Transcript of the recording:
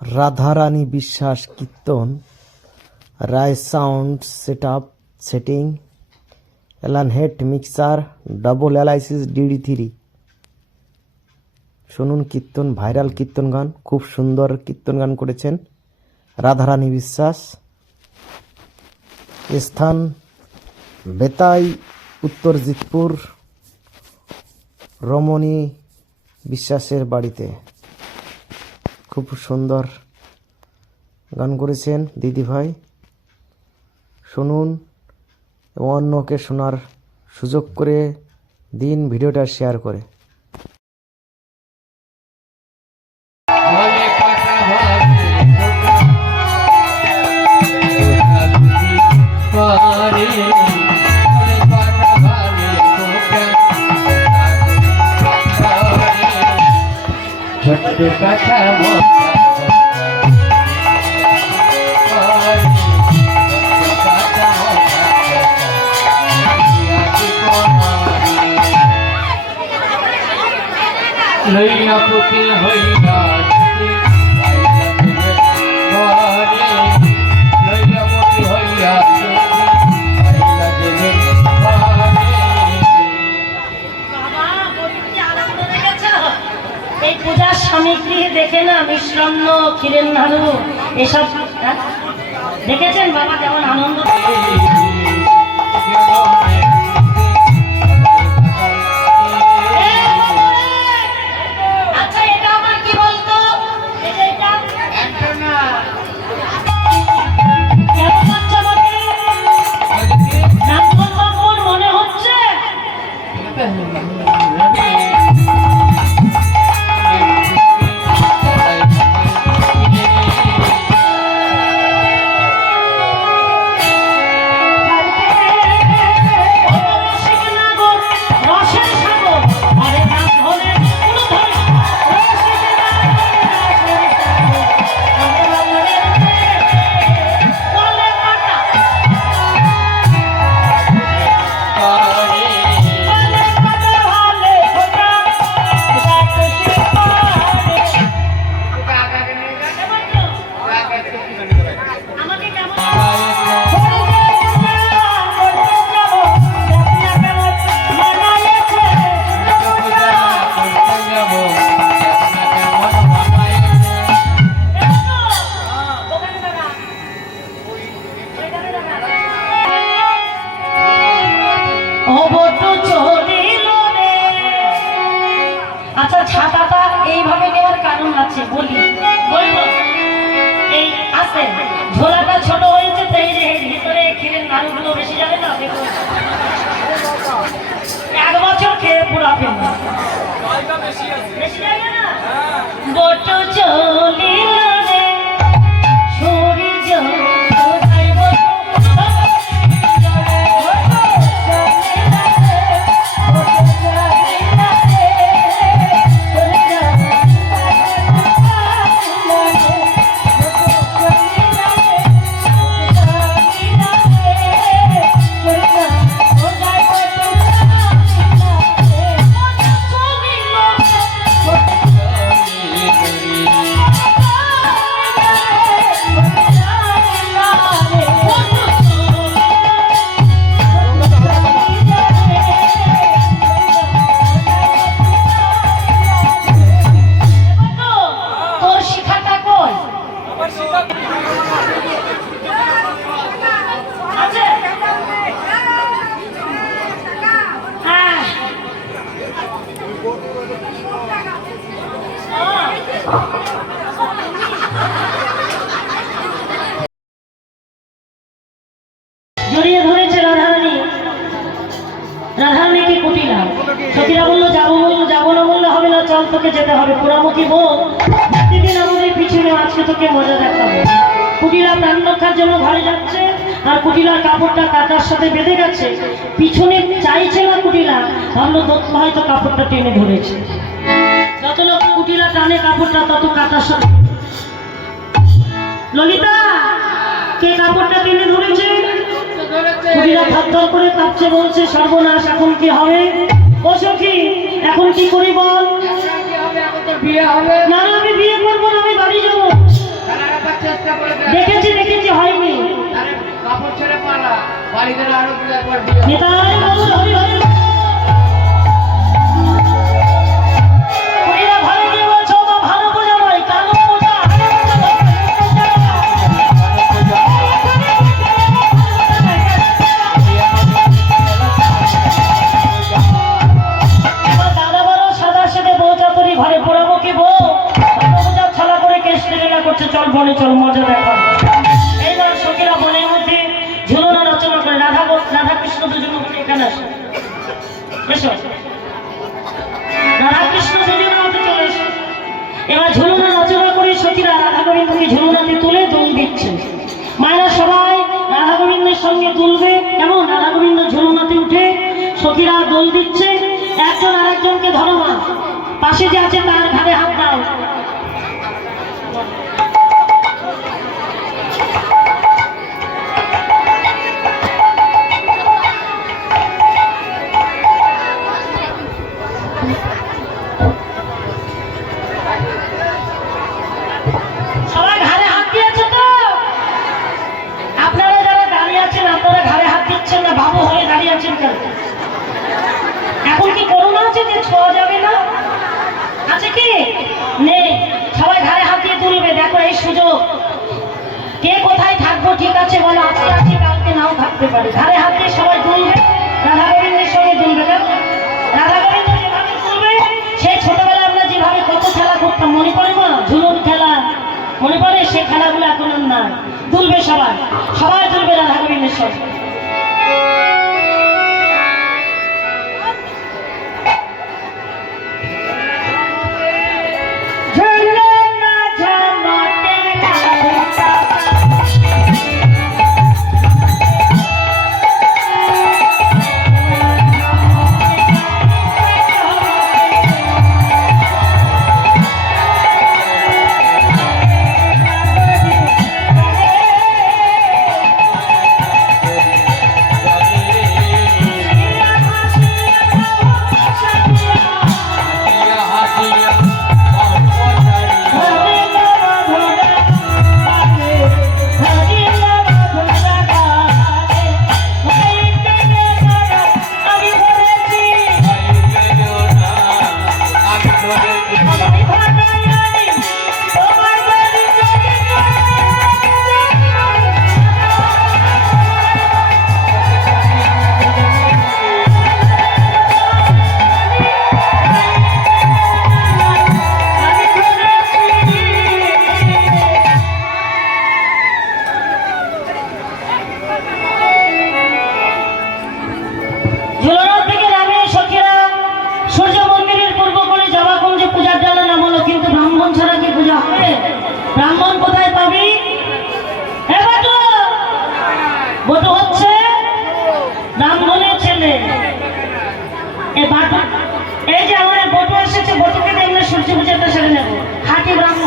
রাধারানী বিশ্বাস কীর্তন, Roy sound setting, Alan head mixer, double analysis DD3। শুনুন কীর্তন, viral কীর্তন গান, খুব সুন্দর কীর্তন গান করেছেন রাধারানী বিশ্বাস। স্থান বেতাই, উত্তর জিতপুর, রমণী বিশ্বাসের বাড়িতে। খুব সুন্দর গান করেছেন দিদিভাই, শুনুন এবং অন্যকে শোনার সুযোগ করে দিন ভিডিওটা শেয়ার করে। লইয়া পুতে হইয়া লইয়া পুতে হইয়া এই পূজার সামগ্রী দেখে না, মিশ্রান্ন, ক্ষীরের নাড়ু এসব দেখেছেন বাবা কেমন আনন্দ। আচ্ছা এটা আমার কি বলতো, মনে হচ্ছে আচ্ছা ছাতাটা এইভাবে নেওয়ার কারণ আছে, বলবো এই আছে ঝোলাটা ছোট হয়েছে, তাই ভিতরে ক্ষীরের নাড়ুগুলো বেশি যাবে না। দেখুন 1 বছর খেয়ে পুরাবেন না, বেশি যাবে না। বট চলিল রে সূর্য জড়িয়ে ধরেছে রাধারানী। রাধারানীকে কুটিলা, সখীরা বললো যাবো না বললে হবে না, চল তোকে যেতে হবে। পোড়ামুখী বউ প্রতিদিন আমাদের পিছনে, আজকে তোকে মজা দেখাবো। কুটিলা প্রাণ রক্ষার জন্য ঘরে যাচ্ছে, আর কুটিলার কাপড়টা কাটার সাথে বেঁধে গেছে। পিছনে চাইছে না কুটিলা, ভাবলো দত্ত হয়তো কাপড়টা টেনে ধরেছে। যত লোক কুটিলা টানে কাপড়টা, তত কাটার সাথে। ললিতা, কে কাপড়টা টেনে ধরেছে? কুটিলা থরথর করে কাঁপছে, বলছে সর্বনাশ, এখন কি হবে? ও সখী, এখন কি করি বল? বিয়ে হবে না, আমি বিয়ে করবো না, আমি বাড়ি যাবো। নিতাই গৌর হরি হরি বল। কুড়িরা ভালো কি বলছো মা ভালো পূজা নয় কালো পূজা এবার দাদা বড় সাদা সেদে বউ চাতুরি ঘরে পোড়াবো কি বউ ভালো পূজা ছলা করে কেশ টেরা করছে চল বনে চল মজা দেখা। এইবার সখীরা বনের মধ্যে ঝুলনা রচনা করে রাধা কৃষ্ণ দুজন এখানে আসে এসো রাধা কৃষ্ণ দুজন মধ্যে চলে এসো। এবার ঝুলনা রচনা করে সখীরা রাধা গোবিন্দকে ঝুলনাতে তুলে দোল দিচ্ছে। মায়েরা সবাই রাধা গোবিন্দের সঙ্গে তুলবে কেমন রাধা গোবিন্দ ঝুলনাতে উঠে সখীরা দোল দিচ্ছে। একজন আরেকজনকে ধরো মা পাশে যে আছে তার ঘাড়ে হাত দাও। সবাই ঘাড়ে হাত দিয়েছে তো? আপনারা যারা দাঁড়িয়ে আছেন আপনারা ঘাড়ে হাত দিচ্ছেন না বাবু হয়ে দাঁড়িয়ে আছেন কেন? এখন কি করোনা আছে যে ছোঁয়া যাবে না? আছে কি নেই? সবাই ঘাড়ে হাত দিয়ে তুলবে। দেখো এই সুযোগ কে কোথায় থাকবো ঠিক আছে বলো আজকে আছি কালকে নাও থাকতে পারে। ঘাড়ে হাত দিয়ে সবাই তুলবে রাধা গোবিন্দের সঙ্গে তুলবে। রাধা গোবিন্দ যেভাবে তুলবে সেই ছোটবেলা আমরা যেভাবে কত খেলা করতাম মনে পড়ে মা ঝুলন খেলা মনে পড়ে? সেই খেলাগুলো এখন আর না। তুলবে সবাই সবাই তুলবে রাধা গোবিন্দের সঙ্গে। ব্রাহ্মণ কোথায় পাবি? বটু হচ্ছে ব্রাহ্মণের ছেলে। এই যে আমার বটু এসেছে বটুকে দেখলে সূর্য পূজাটা সেরে নেবো। খাঁটি ব্রাহ্মণ।